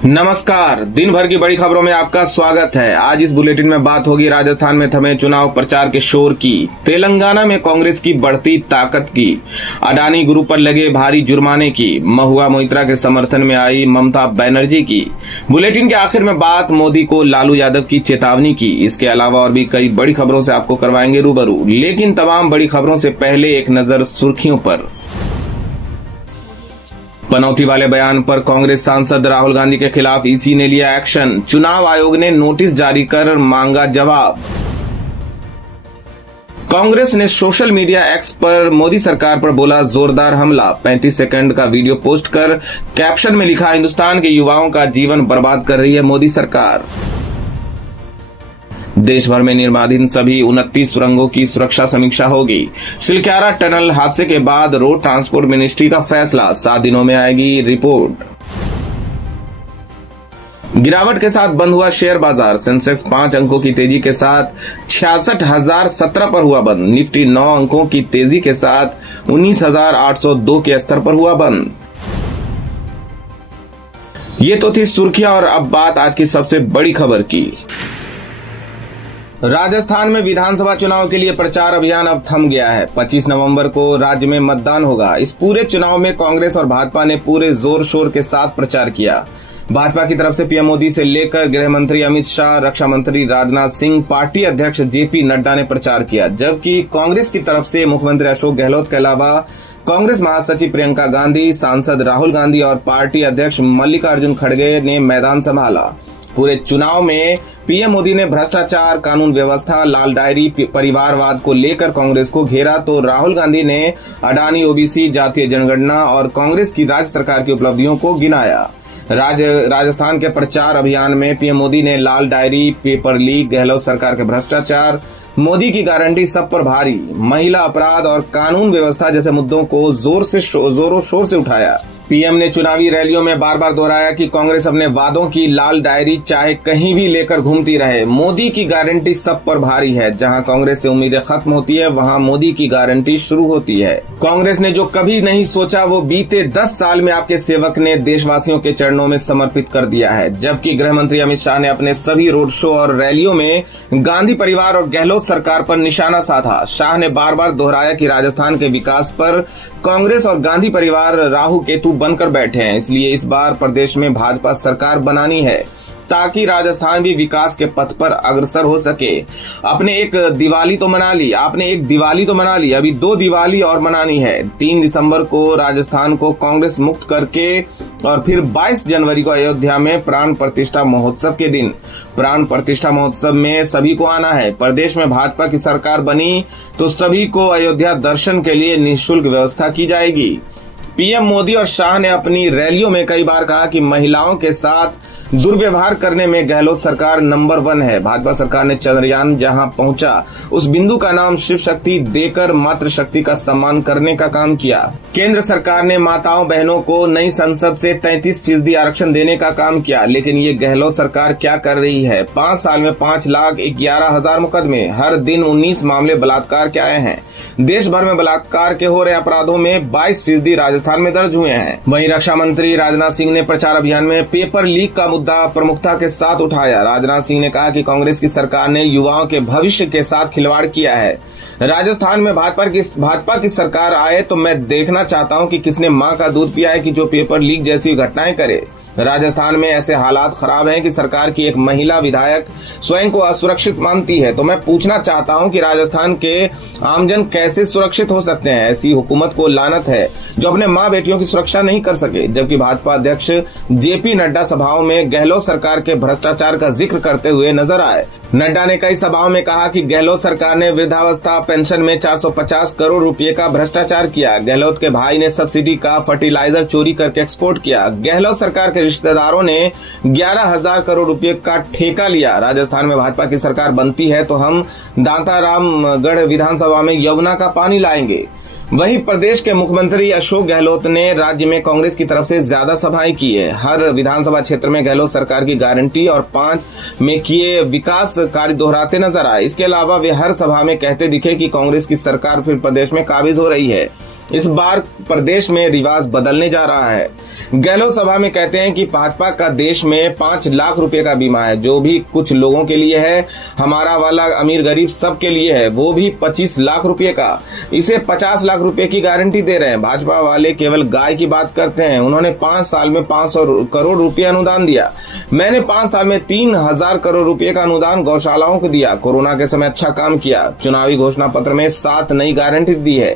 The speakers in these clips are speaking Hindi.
नमस्कार। दिन भर की बड़ी खबरों में आपका स्वागत है। आज इस बुलेटिन में बात होगी राजस्थान में थमे चुनाव प्रचार के शोर की, तेलंगाना में कांग्रेस की बढ़ती ताकत की, अडानी ग्रुप पर लगे भारी जुर्माने की, महुआ मोइत्रा के समर्थन में आई ममता बनर्जी की। बुलेटिन के आखिर में बात मोदी को लालू यादव की चेतावनी की। इसके अलावा और भी कई बड़ी खबरों से आपको करवाएंगे रूबरू, लेकिन तमाम बड़ी खबरों से पहले एक नजर सुर्खियों पर। पनौती वाले बयान पर कांग्रेस सांसद राहुल गांधी के खिलाफ ईसी ने लिया एक्शन, चुनाव आयोग ने नोटिस जारी कर मांगा जवाब। कांग्रेस ने सोशल मीडिया एक्स पर मोदी सरकार पर बोला जोरदार हमला, 35 सेकंड का वीडियो पोस्ट कर कैप्शन में लिखा, हिंदुस्तान के युवाओं का जीवन बर्बाद कर रही है मोदी सरकार। देश भर में निर्माणाधीन सभी 29 सुरंगों की सुरक्षा समीक्षा होगी। सिलक्यारा टनल हादसे के बाद रोड ट्रांसपोर्ट मिनिस्ट्री का फैसला, 7 दिनों में आएगी रिपोर्ट। गिरावट के साथ बंद हुआ शेयर बाजार, सेंसेक्स 5 अंकों की तेजी के साथ 66,017 पर हुआ बंद। निफ्टी 9 अंकों की तेजी के साथ 19,802 के स्तर पर हुआ बंद। ये तो थी सुर्खियां और अब बात आज की सबसे बड़ी खबर की। राजस्थान में विधानसभा चुनाव के लिए प्रचार अभियान अब थम गया है। 25 नवंबर को राज्य में मतदान होगा। इस पूरे चुनाव में कांग्रेस और भाजपा ने पूरे जोर शोर के साथ प्रचार किया। भाजपा की तरफ से पीएम मोदी से लेकर गृह मंत्री अमित शाह, रक्षा मंत्री राजनाथ सिंह, पार्टी अध्यक्ष जेपी नड्डा ने प्रचार किया, जबकि कांग्रेस की तरफ से मुख्यमंत्री अशोक गहलोत के अलावा कांग्रेस महासचिव प्रियंका गांधी, सांसद राहुल गांधी और पार्टी अध्यक्ष मल्लिकार्जुन खड़गे ने मैदान संभाला। पूरे चुनाव में पीएम मोदी ने भ्रष्टाचार, कानून व्यवस्था, लाल डायरी, परिवारवाद को लेकर कांग्रेस को घेरा, तो राहुल गांधी ने अडानी, ओबीसी, जातीय जनगणना और कांग्रेस की राज्य सरकार की उपलब्धियों को गिनाया। राजस्थान के प्रचार अभियान में पीएम मोदी ने लाल डायरी, पेपर लीक, गहलोत सरकार के भ्रष्टाचार, मोदी की गारंटी सब पर भारी, महिला अपराध और कानून व्यवस्था जैसे मुद्दों को जोरों शोर से उठाया। पीएम ने चुनावी रैलियों में बार बार दोहराया कि कांग्रेस अपने वादों की लाल डायरी चाहे कहीं भी लेकर घूमती रहे, मोदी की गारंटी सब पर भारी है। जहां कांग्रेस से उम्मीदें खत्म होती है, वहां मोदी की गारंटी शुरू होती है। कांग्रेस ने जो कभी नहीं सोचा वो बीते 10 साल में आपके सेवक ने देशवासियों के चरणों में समर्पित कर दिया है। जबकि गृह मंत्री अमित शाह ने अपने सभी रोड शो और रैलियों में गांधी परिवार और गहलोत सरकार पर निशाना साधा। शाह ने बार बार दोहराया कि राजस्थान के विकास पर कांग्रेस और गांधी परिवार राहु केतु बनकर बैठे हैं, इसलिए इस बार प्रदेश में भाजपा सरकार बनानी है ताकि राजस्थान भी विकास के पथ पर अग्रसर हो सके। आपने एक दिवाली तो मना ली, अभी 2 दिवाली और मनानी है। 3 दिसंबर को राजस्थान को कांग्रेस मुक्त करके और फिर 22 जनवरी को अयोध्या में प्राण प्रतिष्ठा महोत्सव के दिन। प्राण प्रतिष्ठा महोत्सव में सभी को आना है। प्रदेश में भाजपा की सरकार बनी तो सभी को अयोध्या दर्शन के लिए निःशुल्क व्यवस्था की जाएगी। पीएम मोदी और शाह ने अपनी रैलियों में कई बार कहा कि महिलाओं के साथ दुर्व्यवहार करने में गहलोत सरकार नंबर 1 है। भाजपा सरकार ने चंद्रयान जहां पहुंचा उस बिंदु का नाम शिव शक्ति देकर मातृशक्ति का सम्मान करने का काम किया। केंद्र सरकार ने माताओं बहनों को नई संसद से 33% आरक्षण देने का काम किया, लेकिन ये गहलोत सरकार क्या कर रही है? 5 साल में 5,11,000 मुकदमे, हर दिन 19 मामले बलात्कार के आए हैं। देश भर में बलात्कार के हो रहे अपराधों में 22% राजस्थान में दर्ज हुए हैं। वहीं रक्षा मंत्री राजनाथ सिंह ने प्रचार अभियान में पेपर लीक का मुद्दा प्रमुखता के साथ उठाया। राजनाथ सिंह ने कहा कि कांग्रेस की सरकार ने युवाओं के भविष्य के साथ खिलवाड़ किया है। राजस्थान में भाजपा की सरकार आए तो मैं देखना चाहता हूं कि किसने मां का दूध पिया है कि जो पेपर लीक जैसी घटनाएं करे। राजस्थान में ऐसे हालात खराब हैं कि सरकार की एक महिला विधायक स्वयं को असुरक्षित मानती है। तो मैं पूछना चाहता हूं कि राजस्थान के आमजन कैसे सुरक्षित हो सकते हैं? ऐसी हुकूमत को लानत है जो अपने मां बेटियों की सुरक्षा नहीं कर सके। जबकि भाजपा अध्यक्ष जेपी नड्डा सभाओं में गहलोत सरकार के भ्रष्टाचार का जिक्र करते हुए नजर आए। नड्डा ने कई सभाओं में कहा कि गहलोत सरकार ने वृद्धावस्था पेंशन में 450 करोड़ रुपए का भ्रष्टाचार किया। गहलोत के भाई ने सब्सिडी का फर्टिलाइजर चोरी करके एक्सपोर्ट किया। गहलोत सरकार के रिश्तेदारों ने 11,000 करोड़ रुपए का ठेका लिया। राजस्थान में भाजपा की सरकार बनती है तो हम दांतारामगढ़ विधानसभा में यमुना का पानी लाएंगे। वहीं प्रदेश के मुख्यमंत्री अशोक गहलोत ने राज्य में कांग्रेस की तरफ से ज्यादा सभाएं की है। हर विधानसभा क्षेत्र में गहलोत सरकार की गारंटी और 5 में किए विकास कार्य दोहराते नजर आए। इसके अलावा वे हर सभा में कहते दिखे कि कांग्रेस की सरकार फिर प्रदेश में काबिज हो रही है। इस बार प्रदेश में रिवाज बदलने जा रहा है। गहलोत सभा में कहते हैं कि भाजपा का देश में 5 लाख रुपए का बीमा है, जो भी कुछ लोगों के लिए है, हमारा वाला अमीर गरीब सबके लिए है, वो भी 25 लाख रुपए का। इसे 50 लाख रुपए की गारंटी दे रहे हैं। भाजपा वाले केवल गाय की बात करते हैं। उन्होंने 5 साल में 500 करोड़ रुपए अनुदान दिया। मैंने 5 साल में 3000 करोड़ रुपए का अनुदान गौशालाओं को दिया। कोरोना के समय अच्छा काम किया। चुनावी घोषणा पत्र में 7 नई गारंटी दी है।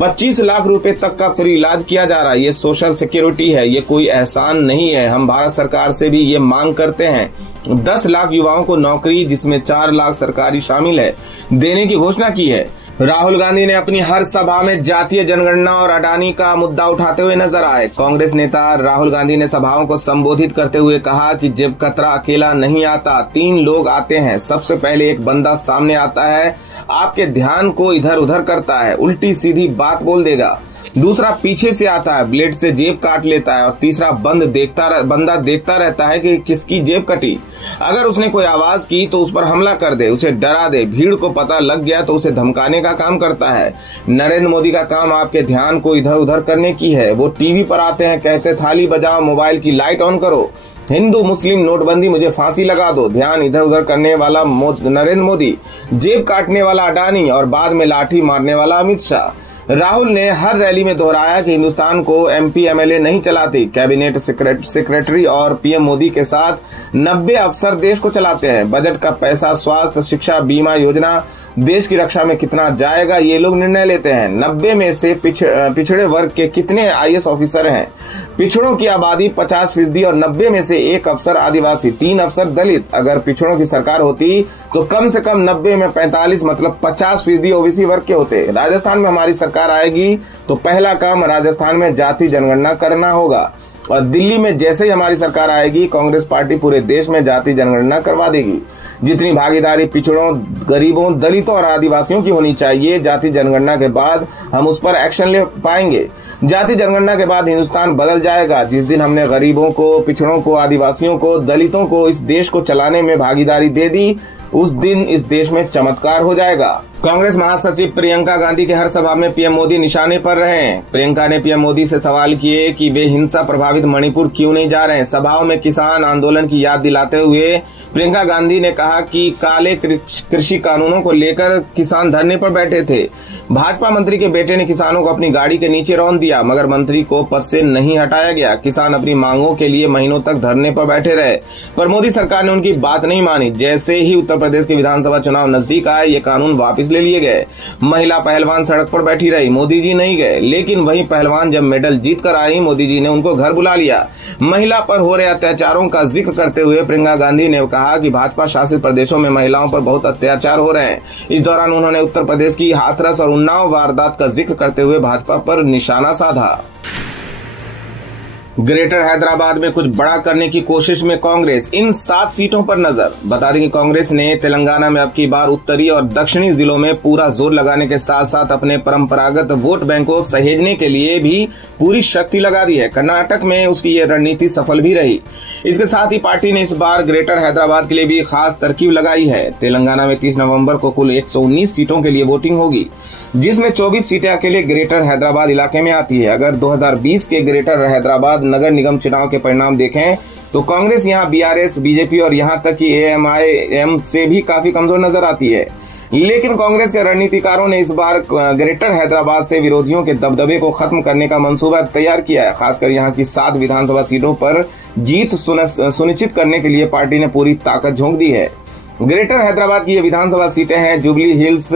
25 लाख रुपए तक का फ्री इलाज किया जा रहा है। ये सोशल सिक्योरिटी है, ये कोई एहसान नहीं है। हम भारत सरकार से भी ये मांग करते हैं। 10 लाख युवाओं को नौकरी, जिसमें 4 लाख सरकारी शामिल है, देने की घोषणा की है। राहुल गांधी ने अपनी हर सभा में जातीय जनगणना और अडानी का मुद्दा उठाते हुए नजर आए। कांग्रेस नेता राहुल गांधी ने सभाओं को संबोधित करते हुए कहा कि जब खतरा अकेला नहीं आता, 3 लोग आते हैं। सबसे पहले एक बंदा सामने आता है, आपके ध्यान को इधर उधर करता है, उल्टी सीधी बात बोल देगा। दूसरा पीछे से आता है, ब्लेड से जेब काट लेता है। और तीसरा बंदा देखता रहता है कि किसकी जेब कटी। अगर उसने कोई आवाज की तो उस पर हमला कर दे, उसे डरा दे। भीड़ को पता लग गया तो उसे धमकाने का काम करता है। नरेंद्र मोदी का काम आपके ध्यान को इधर उधर करने की है। वो टीवी पर आते हैं, कहते थाली बजाओ, मोबाइल की लाइट ऑन करो, हिंदू मुस्लिम नोटबंदी, मुझे फांसी लगा दो। ध्यान इधर उधर करने वाला नरेंद्र मोदी, जेब काटने वाला अडानी और बाद में लाठी मारने वाला अमित शाह। राहुल ने हर रैली में दोहराया कि हिंदुस्तान को एमपी एमएलए नहीं चलाती, कैबिनेट सेक्रेटरी और पीएम मोदी के साथ 90 अफसर देश को चलाते हैं। बजट का पैसा स्वास्थ्य, शिक्षा, बीमा योजना, देश की रक्षा में कितना जाएगा, ये लोग निर्णय लेते हैं। 90 में से पिछड़े वर्ग के कितने आईएएस ऑफिसर हैं? पिछड़ों की आबादी 50% और 90 में से 1 अफसर आदिवासी, 3 अफसर दलित। अगर पिछड़ों की सरकार होती तो कम से कम 90 में 45 मतलब 50% ओबीसी वर्ग के होते। राजस्थान में हमारी सरकार आएगी तो पहला काम राजस्थान में जाति जनगणना करना होगा। और दिल्ली में जैसे ही हमारी सरकार आएगी, कांग्रेस पार्टी पूरे देश में जाति जनगणना करवा देगी। जितनी भागीदारी पिछड़ों, गरीबों, दलितों और आदिवासियों की होनी चाहिए, जाति जनगणना के बाद हम उस पर एक्शन ले पाएंगे। जाति जनगणना के बाद हिंदुस्तान बदल जाएगा। जिस दिन हमने गरीबों को, पिछड़ों को, आदिवासियों को, दलितों को इस देश को चलाने में भागीदारी दे दी, उस दिन इस देश में चमत्कार हो जाएगा। कांग्रेस महासचिव प्रियंका गांधी के हर सभा में पीएम मोदी निशाने पर रहे हैं। प्रियंका ने पीएम मोदी से सवाल किए कि वे हिंसा प्रभावित मणिपुर क्यों नहीं जा रहे हैं। सभाओं में किसान आंदोलन की याद दिलाते हुए प्रियंका गांधी ने कहा कि काले कृषि कानूनों को लेकर किसान धरने पर बैठे थे। भाजपा मंत्री के बेटे ने किसानों को अपनी गाड़ी के नीचे रौंद दिया, मगर मंत्री को पद से नहीं हटाया गया। किसान अपनी मांगों के लिए महीनों तक धरने पर बैठे रहे, पर मोदी सरकार ने उनकी बात नहीं मानी। जैसे ही उत्तर प्रदेश के विधानसभा चुनाव नजदीक आए, ये कानून वापस ले लिए गए। महिला पहलवान सड़क पर बैठी रही, मोदी जी नहीं गए। लेकिन वही पहलवान जब मेडल जीत कर आई, मोदी जी ने उनको घर बुला लिया। महिला पर हो रहे अत्याचारों का जिक्र करते हुए प्रियंका गांधी ने कहा कि भाजपा शासित प्रदेशों में महिलाओं पर बहुत अत्याचार हो रहे हैं। इस दौरान उन्होंने उत्तर प्रदेश की हाथरस और उन्नाव वारदात का जिक्र करते हुए भाजपा पर निशाना साधा। ग्रेटर हैदराबाद में कुछ बड़ा करने की कोशिश में कांग्रेस, इन 7 सीटों पर नजर। बता दें कि कांग्रेस ने तेलंगाना में अब की बार उत्तरी और दक्षिणी जिलों में पूरा जोर लगाने के साथ साथ अपने परंपरागत वोट बैंक को सहेजने के लिए भी पूरी शक्ति लगा दी है। कर्नाटक में उसकी ये रणनीति सफल भी रही। इसके साथ ही पार्टी ने इस बार ग्रेटर हैदराबाद के लिए भी खास तरकीब लगाई है। तेलंगाना में 30 नवंबर को कुल 119 सीटों के लिए वोटिंग होगी, जिसमें 24 सीटें अकेले ग्रेटर हैदराबाद इलाके में आती है। अगर 2020 के ग्रेटर हैदराबाद नगर निगम चुनाव के परिणाम देखें तो कांग्रेस यहां बीआरएस, बीजेपी और यहां तक कि एएमआईएम से भी काफी कमजोर नजर आती है। लेकिन कांग्रेस के रणनीतिकारों ने इस बार ग्रेटर हैदराबाद से विरोधियों के दबदबे को खत्म करने का मंसूबा तैयार किया है। खासकर यहां की 7 विधानसभा सीटों पर जीत सुनिश्चित करने के लिए पार्टी ने पूरी ताकत झोंक दी है। ग्रेटर हैदराबाद की ये विधानसभा सीटें हैं जुबली हिल्स,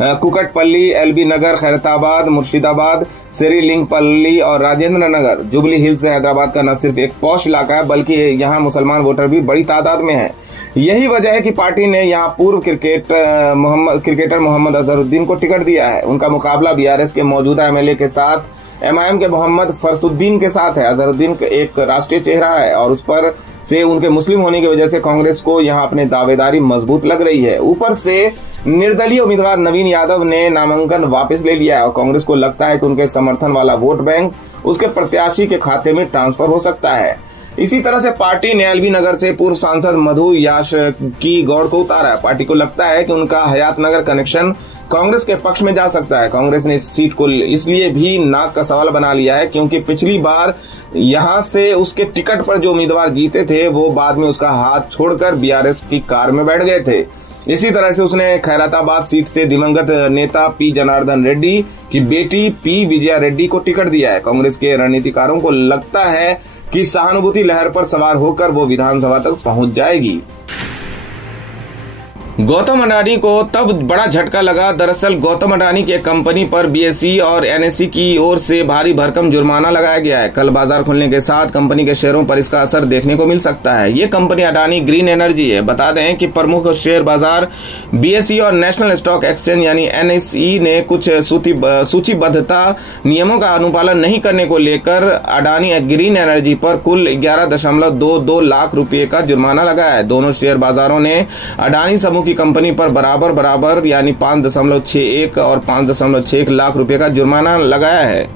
कुकटपल्ली, एलबी नगर, खैरताबाद, मुर्शिदाबाद, श्रीलिंगपल्ली और राजेंद्र नगर। जुबली हिल्स से हैदराबाद का न सिर्फ एक पॉश इलाका है, बल्कि यहाँ मुसलमान वोटर भी बड़ी तादाद में हैं। यही वजह है कि पार्टी ने यहाँ पूर्व क्रिकेटर मोहम्मद अजहरुद्दीन को टिकट दिया है। उनका मुकाबला बीआरएस के मौजूदा एमएलए के साथ एमआईएम के मोहम्मद फरसुद्दीन के साथ है। अजहरुद्दीन एक राष्ट्रीय चेहरा है और उस पर से उनके मुस्लिम होने की वजह से कांग्रेस को यहाँ अपने दावेदारी मजबूत लग रही है। ऊपर से निर्दलीय उम्मीदवार नवीन यादव ने नामांकन वापस ले लिया है और कांग्रेस को लगता है कि उनके समर्थन वाला वोट बैंक उसके प्रत्याशी के खाते में ट्रांसफर हो सकता है। इसी तरह से पार्टी ने एलबी नगर से पूर्व सांसद मधु याश की गौड़ को उतारा है। पार्टी को लगता है कि उनका हयात नगर कनेक्शन कांग्रेस के पक्ष में जा सकता है। कांग्रेस ने इस सीट को इसलिए भी नाक का सवाल बना लिया है क्योंकि पिछली बार यहां से उसके टिकट पर जो उम्मीदवार जीते थे वो बाद में उसका हाथ छोड़कर बीआरएस की कार में बैठ गए थे। इसी तरह से उसने खैरताबाद सीट से दिवंगत नेता पी जनार्दन रेड्डी की बेटी पी विजया रेड्डी को टिकट दिया है। कांग्रेस के रणनीतिकारों को लगता है कि सहानुभूति लहर पर सवार होकर वो विधानसभा तक पहुंच जाएगी। गौतम अडानी को तब बड़ा झटका लगा। दरअसल गौतम अडानी की कंपनी पर बीएसई और एनएसई की ओर से भारी भरकम जुर्माना लगाया गया है। कल बाजार खुलने के साथ कंपनी के शेयरों पर इसका असर देखने को मिल सकता है। ये कंपनी अडानी ग्रीन एनर्जी है। बता दें कि प्रमुख शेयर बाजार बीएसई और नेशनल स्टॉक एक्सचेंज यानी एनएसई ने कुछ सूचीबद्धता नियमों का अनुपालन नहीं करने को लेकर अडानी ग्रीन एनर्जी पर कुल 11.22 लाख रुपए का जुर्माना लगाया है। दोनों शेयर बाजारों ने अडानी समूह की कंपनी पर बराबर यानी 5.61 और 5.6 लाख रुपए का जुर्माना लगाया है।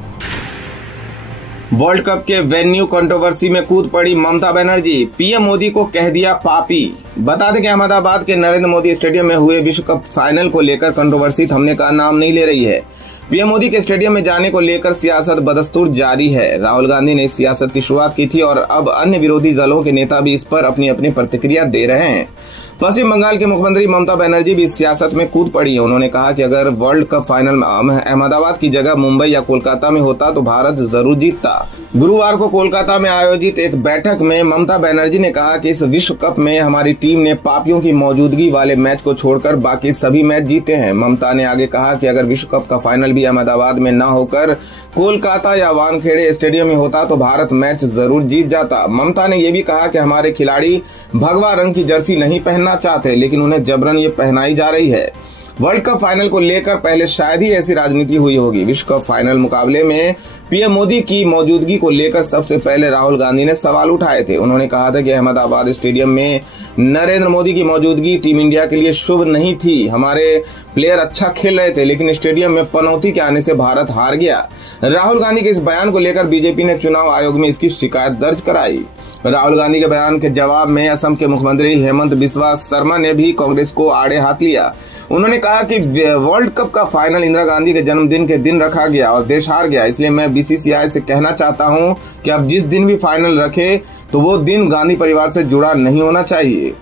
वर्ल्ड कप के वेन्यू कंट्रोवर्सी में कूद पड़ी ममता बनर्जी। पीएम मोदी को कह दिया पापी। बता दें कि अहमदाबाद के नरेंद्र मोदी स्टेडियम में हुए विश्व कप फाइनल को लेकर कंट्रोवर्सी थमने का नाम नहीं ले रही है। पीएम मोदी के स्टेडियम में जाने को लेकर सियासत बदस्तूर जारी है। राहुल गांधी ने इस सियासत की शुरुआत की थी और अब अन्य विरोधी दलों के नेता भी इस पर अपनी अपनी प्रतिक्रिया दे रहे हैं। पश्चिम बंगाल की मुख्यमंत्री ममता बनर्जी भी इस सियासत में कूद पड़ी है। उन्होंने कहा कि अगर वर्ल्ड कप फाइनल अहमदाबाद की जगह मुंबई या कोलकाता में होता तो भारत जरूर जीतता। गुरुवार को कोलकाता में आयोजित एक बैठक में ममता बनर्जी ने कहा कि इस विश्व कप में हमारी टीम ने पापियों की मौजूदगी वाले मैच को छोड़कर बाकी सभी मैच जीते हैं। ममता ने आगे कहा कि अगर विश्व कप का फाइनल भी अहमदाबाद में न होकर कोलकाता या वानखेड़े स्टेडियम में होता तो भारत मैच जरूर जीत जाता। ममता ने यह भी कहा कि हमारे खिलाड़ी भगवा रंग की जर्सी नहीं पहनना चाहते लेकिन उन्हें जबरन ये पहनाई जा रही है। वर्ल्ड कप फाइनल को लेकर पहले शायद ही ऐसी राजनीति हुई होगी। विश्व कप फाइनल मुकाबले में पीएम मोदी की मौजूदगी को लेकर सबसे पहले राहुल गांधी ने सवाल उठाए थे। उन्होंने कहा था कि अहमदाबाद स्टेडियम में नरेंद्र मोदी की मौजूदगी टीम इंडिया के लिए शुभ नहीं थी। हमारे प्लेयर अच्छा खेल रहे थे लेकिन स्टेडियम में पनौती के आने से भारत हार गया। राहुल गांधी के इस बयान को लेकर बीजेपी ने चुनाव आयोग में इसकी शिकायत दर्ज कराई। राहुल गांधी के बयान के जवाब में असम के मुख्यमंत्री हेमंत बिस्वा शर्मा ने भी कांग्रेस को आड़े हाथ लिया। उन्होंने कहा कि वर्ल्ड कप का फाइनल इंदिरा गांधी के जन्मदिन के दिन रखा गया और देश हार गया, इसलिए मैं बीसीसीआई से कहना चाहता हूं कि अब जिस दिन भी फाइनल रखे तो वो दिन गांधी परिवार से जुड़ा नहीं होना चाहिए।